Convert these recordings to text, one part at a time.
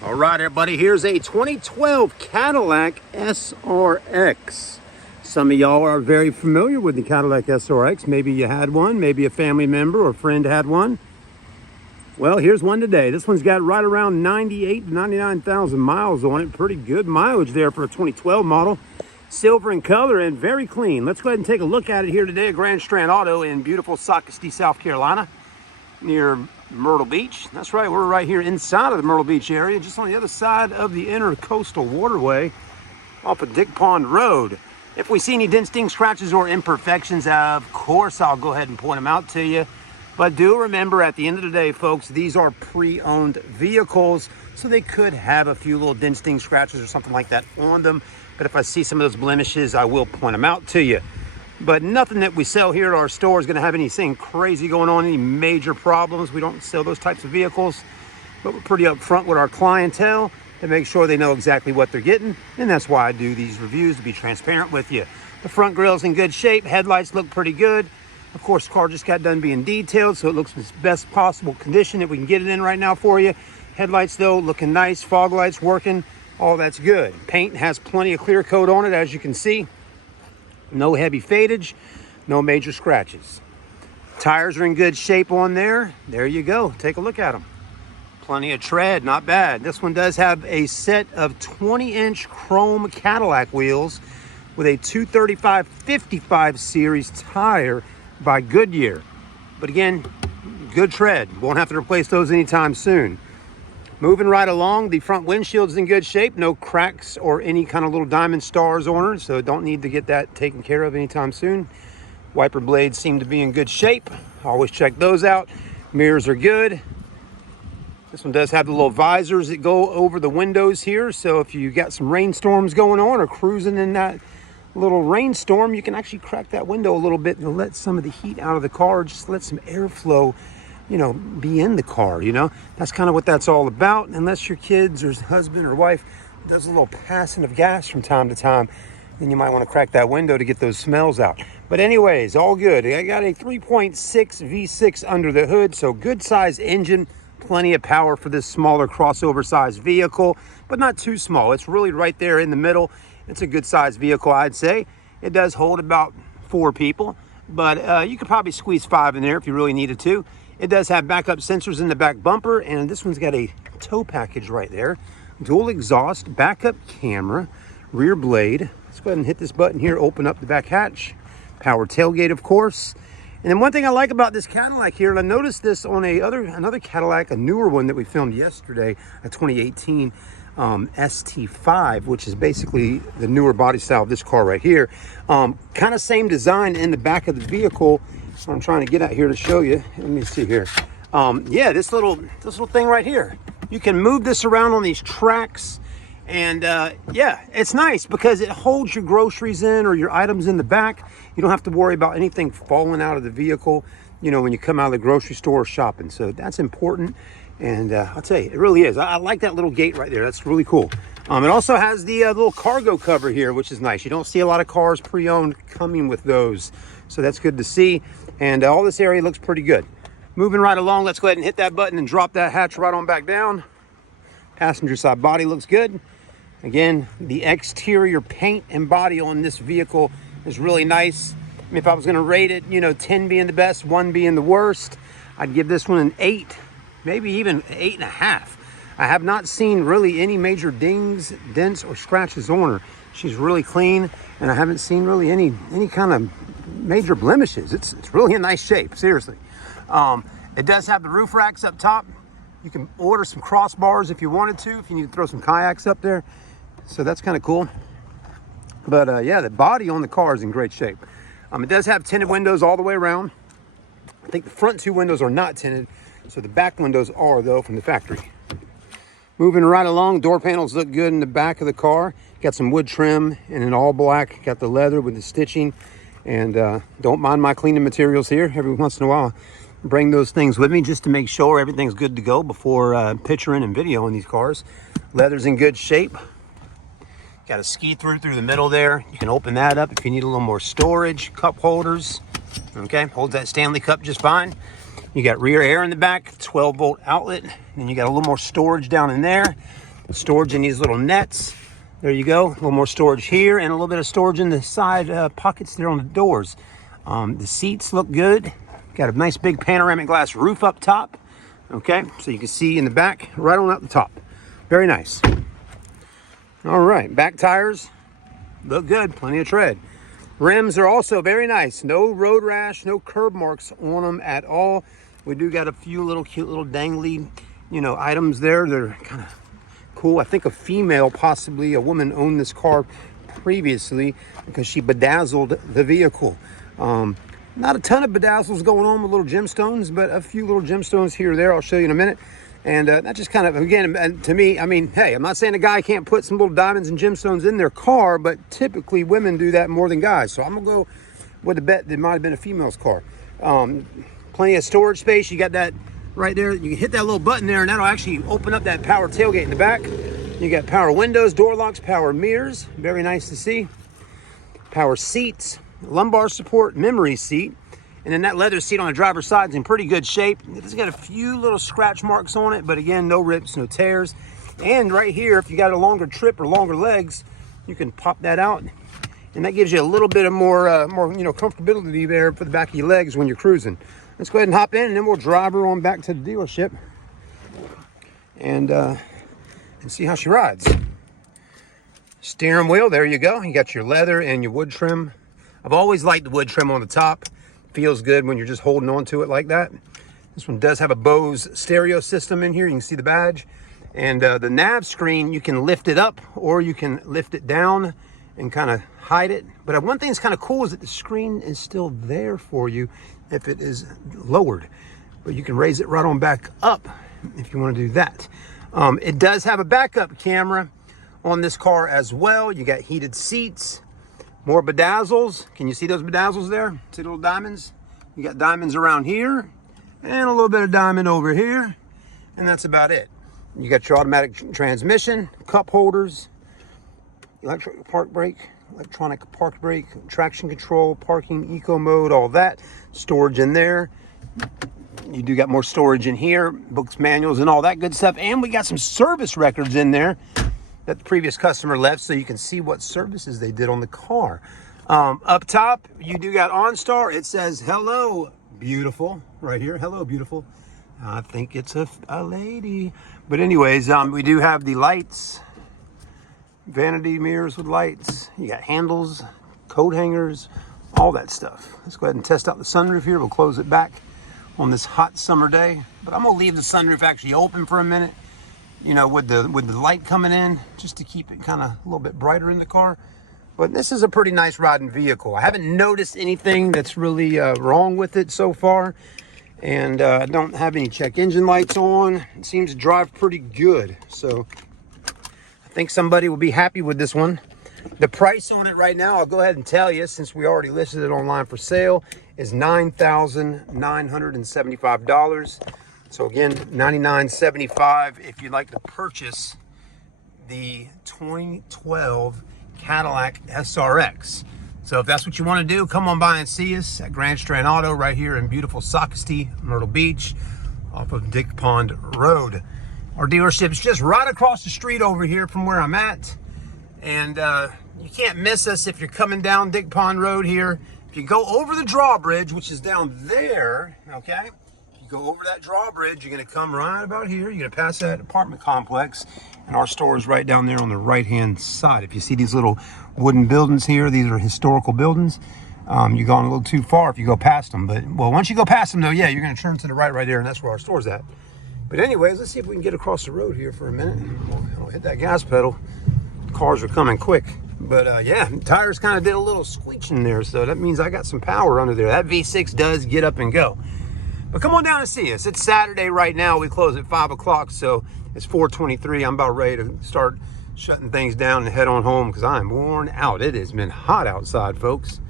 All right, everybody, here's a 2012 Cadillac SRX. Some of y'all are very familiar with the Cadillac SRX. Maybe you had one, maybe a family member or friend had one. Well, here's one today. This one's got right around 98 to 99,000 miles on it. Pretty good mileage there for a 2012 model. Silver in color and very clean. Let's go ahead and take a look at it here today at Grand Strand Auto in beautiful Socastee, South Carolina, near Myrtle Beach. That's right, we're right here inside of the Myrtle Beach area, just on the other side of the intercoastal waterway off of Dick Pond Road. If we see any dents, stings, scratches, or imperfections, of course, I'll go ahead and point them out to you. But do remember, at the end of the day, folks, these are pre-owned vehicles, so they could have a few little dents, stings, scratches, or something like that on them. But if I see some of those blemishes, I will point them out to you. But nothing that we sell here at our store is going to have anything crazy going on, any major problems. We don't sell those types of vehicles, but we're pretty upfront with our clientele to make sure they know exactly what they're getting. And that's why I do these reviews, to be transparent with you. The front grille's in good shape. Headlights look pretty good. Of course, the car just got done being detailed, so it looks in its best possible condition that we can get it in right now for you. Headlights, though, looking nice. Fog lights working. All that's good. Paint has plenty of clear coat on it, as you can see. No heavy fadage, no major scratches. Tires are in good shape on there. There you go. Take a look at them. Plenty of tread, not bad. This one does have a set of 20-inch chrome Cadillac wheels with a 235/55 series tire by Goodyear. But again, good tread. Won't have to replace those anytime soon. Moving right along, the front windshield's in good shape. No cracks or any kind of little diamond stars on it, so don't need to get that taken care of anytime soon. Wiper blades seem to be in good shape. Always check those out. Mirrors are good. This one does have the little visors that go over the windows here, so if you got some rainstorms going on or cruising in that little rainstorm, you can actually crack that window a little bit and let some of the heat out of the car, just let some airflow, be in the car. That's kind of what that's all about. Unless your kids or husband or wife does a little passing of gas from time to time, then you might want to crack that window to get those smells out. But anyways, all good. I got a 3.6 V6 under the hood, so good size engine, plenty of power for this smaller crossover size vehicle, but not too small. It's really right there in the middle. It's a good size vehicle, I'd say. It does hold about 4 people, but you could probably squeeze 5 in there if you really needed to. It does have backup sensors in the back bumper, and this one's got a tow package right there. Dual exhaust, backup camera, rear blade. Let's go ahead and hit this button here, open up the back hatch. Power tailgate, of course. And then one thing I like about this Cadillac here, and I noticed this on another Cadillac, a newer one that we filmed yesterday, a 2018 ST5, which is basically the newer body style of this car right here. Kind of same design in the back of the vehicle. So I'm trying to get out here to show you. Let me see here. Yeah, this little thing right here. You can move this around on these tracks, and yeah, it's nice because it holds your groceries in or your items in the back. You don't have to worry about anything falling out of the vehicle, when you come out of the grocery store shopping. So that's important. And I'll tell you, it really is. I like that little gate right there. That's really cool. It also has the little cargo cover here, which is nice. You don't see a lot of cars pre-owned coming with those. So that's good to see. And all this area looks pretty good. Moving right along, let's go ahead and hit that button and drop that hatch right on back down. Passenger side body looks good. Again, the exterior paint and body on this vehicle is really nice. I mean, if I was going to rate it, 10 being the best, 1 being the worst, I'd give this one an 8. Maybe even 8.5. I have not seen really any major dings, dents, or scratches on her. She's really clean, and I haven't seen really any kind of major blemishes. It's really in nice shape, seriously. It does have the roof racks up top. You can order some crossbars if you wanted to, if you need to throw some kayaks up there. So that's kind of cool. But yeah, the body on the car is in great shape. It does have tinted windows all the way around. I think the front 2 windows are not tinted. So the back windows are, though, from the factory. Moving right along, door panels look good in the back of the car. Got some wood trim and an all black. Got the leather with the stitching. And don't mind my cleaning materials here. Every once in a while, bring those things with me just to make sure everything's good to go before picturing and videoing these cars. Leather's in good shape. Got a ski through the middle there. You can open that up if you need a little more storage. Cup holders. Okay, holds that Stanley Cup just fine. You got rear air in the back, 12-volt outlet. Then you got a little more storage down in there. Storage in these little nets. There you go. A little more storage here and a little bit of storage in the side pockets there on the doors. The seats look good. Got a nice big panoramic glass roof up top. Okay, so you can see in the back right on out the top. Very nice. All right, back tires look good. Plenty of tread. Rims are also very nice. No road rash, no curb marks on them at all. We do got a few little cute little dangly, items there. They're kind of cool. I think a female, possibly a woman, owned this car previously because she bedazzled the vehicle. Not a ton of bedazzles going on with little gemstones, but a few little gemstones here or there. I'll show you in a minute. And that just kind of, again, to me, I mean, hey, I'm not saying a guy can't put some little diamonds and gemstones in their car, but typically women do that more than guys. So I'm going to go with the bet that it might have been a female's car. Plenty of storage space. You got that right there. You can hit that little button there, and that'll actually open up that power tailgate in the back. You got power windows, door locks, power mirrors. Very nice to see. Power seats, lumbar support, memory seat. And then that leather seat on the driver's side is in pretty good shape. It's got a few little scratch marks on it, but again, no rips, no tears. And right here, if you got a longer trip or longer legs, you can pop that out. And that gives you a little bit of more comfortability there for the back of your legs when you're cruising. Let's go ahead and hop in, and then we'll drive her on back to the dealership and see how she rides. Steering wheel, there you go. You got your leather and your wood trim. I've always liked the wood trim on the top. Feels good when you're just holding on to it like that. This one does have a Bose stereo system in here. You can see the badge. And the nav screen, you can lift it up or you can lift it down and kind of hide it. But one thing that's kind of cool is that the screen is still there for you if it is lowered. But you can raise it right on back up if you want to do that. It does have a backup camera on this car as well. You got heated seats. More bedazzles. Can you see those bedazzles there? See the little diamonds? You got diamonds around here and a little bit of diamond over here. And that's about it. You got your automatic transmission, cup holders, electronic park brake, traction control, parking, eco mode, all that. Storage in there. You do got more storage in here, books, manuals, and all that good stuff. And we got some service records in there that the previous customer left, so you can see what services they did on the car. Up top, you do got OnStar. It says, hello, beautiful, right here. Hello, beautiful. I think it's a lady. But anyways, we do have the lights, vanity mirrors with lights. You got handles, coat hangers, all that stuff. Let's go ahead and test out the sunroof here. We'll close it back on this hot summer day. But I'm gonna leave the sunroof actually open for a minute, with the light coming in, just to keep it kind of a little bit brighter in the car. But this is a pretty nice riding vehicle. I haven't noticed anything that's really wrong with it so far. And I don't have any check engine lights on. It seems to drive pretty good. So I think somebody will be happy with this one. The price on it right now, I'll go ahead and tell you, since we already listed it online for sale, is $9,975. So again, $99.75 if you'd like to purchase the 2012 Cadillac SRX. So if that's what you want to do, come on by and see us at Grand Strand Auto right here in beautiful Socastee, Myrtle Beach, off of Dick Pond Road. Our dealership's just right across the street over here from where I'm at. And you can't miss us if you're coming down Dick Pond Road here. If you go over the drawbridge, which is down there, okay? Go over that drawbridge, you're going to come right about here. You're going to pass that apartment complex, and our store is right down there on the right-hand side. If you see these little wooden buildings here, these are historical buildings. You're going a little too far if you go past them. But, well, once you go past them, though, yeah, you're going to turn to the right there, and that's where our store's at. But anyways, let's see if we can get across the road here for a minute. I'll hit that gas pedal. Cars are coming quick. But, yeah, tires kind of did a little squeeching there, so that means I got some power under there. That V6 does get up and go. But come on down and see us. It's Saturday right now. We close at 5 o'clock, so it's 4:23. I'm about ready to start shutting things down and head on home because I'm worn out. It has been hot outside, folks.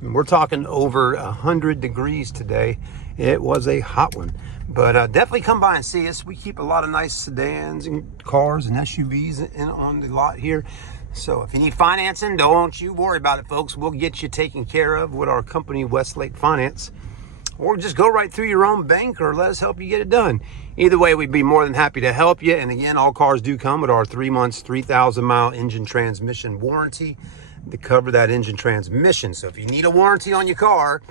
We're talking over 100 degrees today. It was a hot one. But definitely come by and see us. We keep a lot of nice sedans and cars and SUVs on the lot here. So if you need financing, don't you worry about it, folks. We'll get you taken care of with our company, Westlake Finance. or just go right through your own bank, or let us help you get it done. Either way, we'd be more than happy to help you. And again, all cars do come with our 3 months, 3,000 mile engine transmission warranty to cover that engine transmission. So if you need a warranty on your car,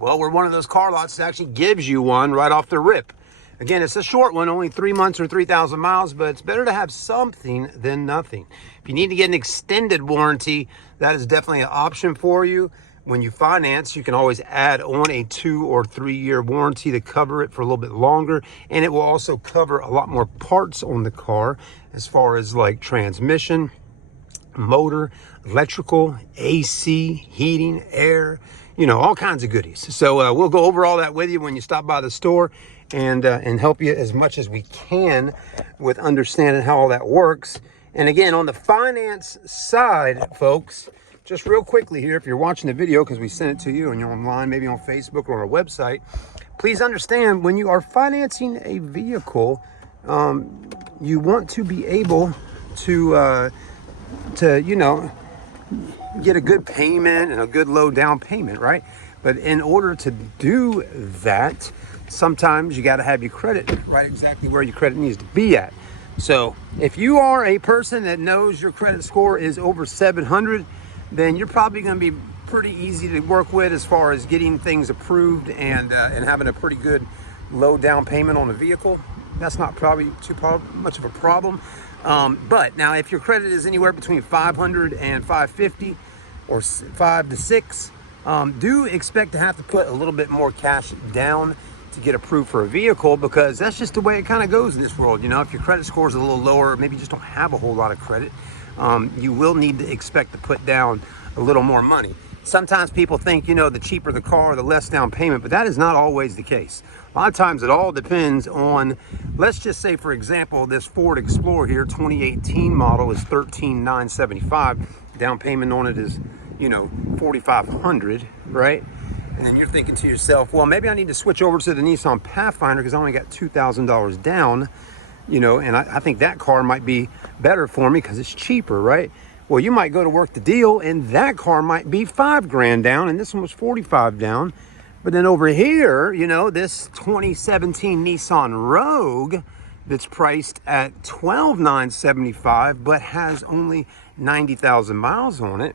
well, we're one of those car lots that actually gives you one right off the rip. Again, it's a short one, only 3 months or 3,000 miles, but it's better to have something than nothing. If you need to get an extended warranty, that is definitely an option for you. When you finance, you can always add on a 2 or 3 year warranty to cover it for a little bit longer. And it will also cover a lot more parts on the car as far as like transmission, motor, electrical, AC, heating, air, you know, all kinds of goodies. So we'll go over all that with you when you stop by the store, and help you as much as we can with understanding how all that works. And again, on the finance side, folks, just real quickly here, if you're watching the video because we sent it to you and you're online, maybe on Facebook or on our website, please understand when you are financing a vehicle, you want to be able to you know, get a good payment and a good low down payment, right? But in order to do that, sometimes you got to have your credit right exactly where your credit needs to be at. So if you are a person that knows your credit score is over 700, then you're probably going to be pretty easy to work with as far as getting things approved and having a pretty good low down payment on the vehicle. That's not probably too much of a problem. But now if your credit is anywhere between 500 and 550 or 5 to 6, do expect to have to put a little bit more cash down to get approved for a vehicle, because that's just the way it kind of goes in this world. You know, if your credit score is a little lower, maybe you just don't have a whole lot of credit, you will need to expect to put down a little more money. Sometimes people think, you know, the cheaper the car, the less down payment, but that is not always the case. A lot of times it all depends on, let's just say, for example, this Ford Explorer here, 2018 model, is $13,975. Down payment on it is, you know, $4,500, right? And then you're thinking to yourself, well, maybe I need to switch over to the Nissan Pathfinder because I only got $2,000 down, you know, and I think that car might be better for me because it's cheaper, right? Well, you might go to work the deal and that car might be $5,000 down and this one was 45 down. But then over here, you know, this 2017 Nissan Rogue that's priced at $12,975 but has only 90,000 miles on it,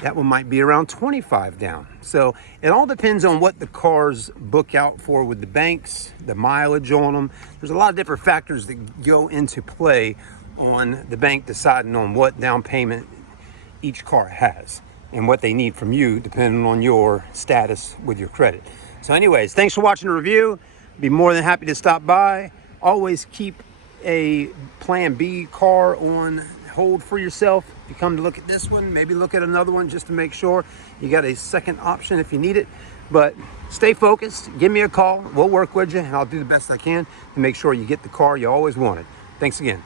that one might be around 25 down. So it all depends on what the cars book out for with the banks, the mileage on them. There's a lot of different factors that go into play on the bank deciding on what down payment each car has and what they need from you depending on your status with your credit. So anyways, thanks for watching the review. Be more than happy to stop by. Always keep a plan B car on hold for yourself. If you come to look at this one, maybe look at another one just to make sure you got a second option if you need it. But stay focused, give me a call, we'll work with you, and I'll do the best I can to make sure you get the car you always wanted. Thanks again.